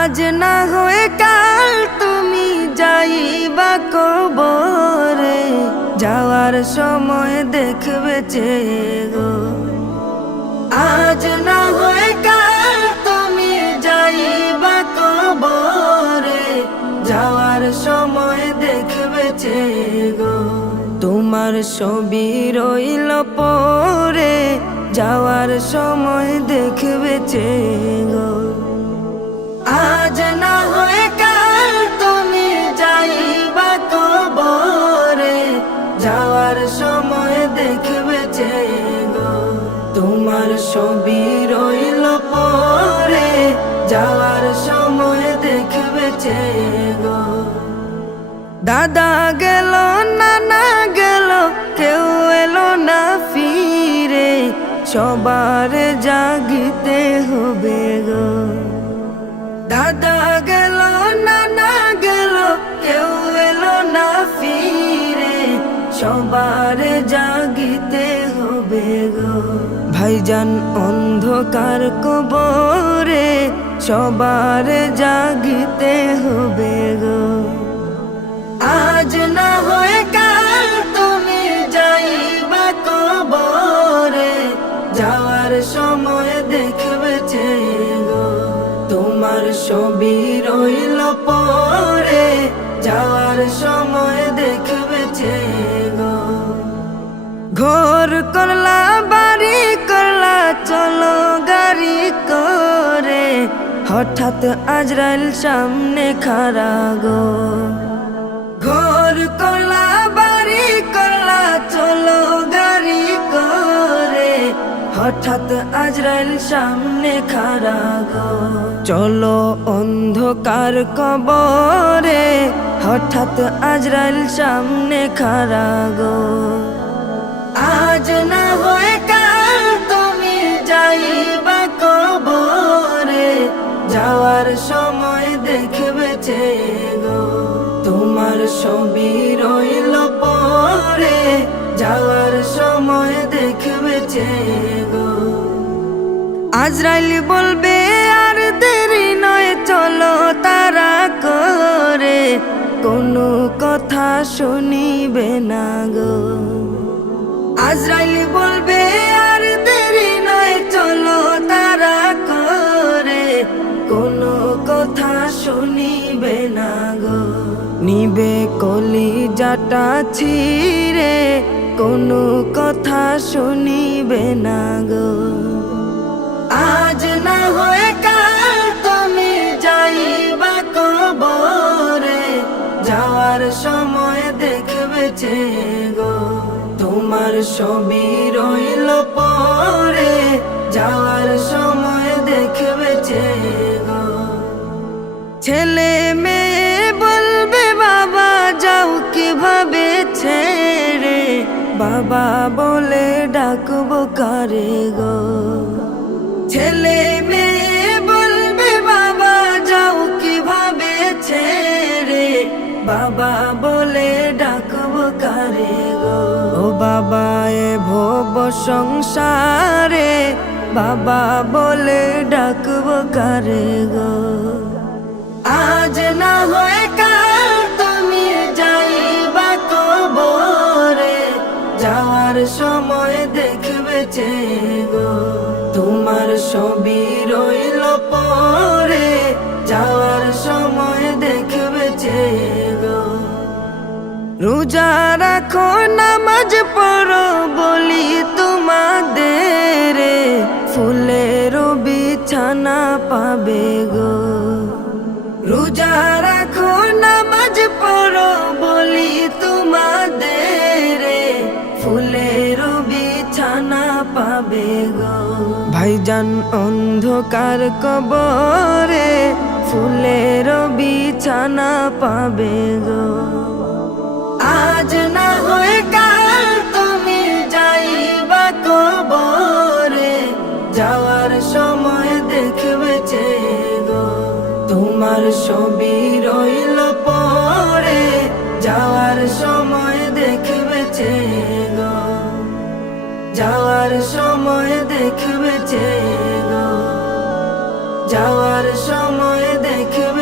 আজ না হয়ে কাল তুমি যাইবা কবরে, যাওয়ার সময় দেখবে চেয়ে গো। আজ না হয়ে কাল তুমি যাইবা কবরে, যাওয়ার সময় দেখবে চেয়ে গো। তোমার ছবি রইল পরে, যাওয়ার সময় দেখবে চেয়ে গো। আজ না হয়ে কাল তুমি যাইবা কবরে, যাওয়ার সময় দেখবে চেয়ে গো। তোমার ছবি রইল পরে, যাওয়ার সময় দেখবে চেয়ে গো। দাদা গেল নানা গেল, কেউ এলো না ফিরে, সবার জাগিতে হবে গো। দাদা গেল নানা গেল, কেউ এলো না ফিরে, সবার জাগিতে হবে গো। ভাইজান অন্ধকার কবরে, সবার জাগিতে হবে গো। আজ না হয়ে কাল তুমি যাইবা কবরে, যাওয়ার সময় দেখবে চেয়ে গো। তোমার ছবি রইল পরে, যাওয়ার সময় দেখবে চেয়ে গো। ঘর করলা বাড়ি করলা চলো গাড়ি করে, হঠাৎ আজরাইল সামনে খাড়া গো। ঘর করলা বাড়ি করলা চলো গাড়ি করে, হঠাৎ আজরাইল সামনে খাড়া গো। চলো অন্ধকার কবরে, হঠাৎ আজরাইল সামনে খাড়া গো। আজ না হয়ে কাল তুমি যাইবা কবরে, যাওয়ার সময় দেখবে চেয়ে গো। তোমার ছবি রইল পরে, যাওয়ার সময় দেখবে চেয়ে গো। আজরাইল বলবে আর দেরি নয়, চলো তারা করে, কোনো কথা শুনিবে না গো। আজরাইল বলবে আর দেরি নয়, চলো তারা করে, কোনো কথা শুনিবে না গো। নিবে কলিজাটা ছিঁড়ে, কোনো কথা শুনিবে না গো। আজ না হয়ে কাল তুমি যাইবা কবরে, যাওয়ার সময় দেখবে চেয়ে গো। তোমার ছবি রইল পরে, যাওয়ার সময় দেখবে চেয়ে গো। ছেলে মেয়ে বলবে বাবা যাও কিভাবে ছেড়ে, বাবা বলে ডাকবো কারে গো। ছেলে মেয়ে বলবে বাবা যাও কিভাবে ছেড়ে, বাবা বলে ডাকবো কারে গো। ও বাবা এ ভব সংসারে, বাবা বলে ডাকবো কারে গো। আজ না হয়ে কাল তুমি যাইবা কবরে, যাওয়ার সময় দেখবে চেয়ে গো। তোমার ছবি রইল পরে, যাওয়ার সময় দেখবে চেয়ে গো। রোজা রাখো নামাজ পড়ো বলি তোমাদের, ফুলের বিছানা পাবে গো। রোজা রাখো নামাজ পড়ো বলি তোমাদের, ফুলের বিছানা পাবে গো। ভাইজান অন্ধকার কবরে, ফুলের বিছানা পাবে গো। আজ না হয়ে কাল তুমি যাইবা কবরে, যাওয়ার সময় দেখবে চেয়ে গো। তোমার ছবি রইল পরে, যাওয়ার সময় দেখবে চেয়ে গো। যাওয়ার সময় দেখবে চেয়ে গো। যাওয়ার সময় দেখবে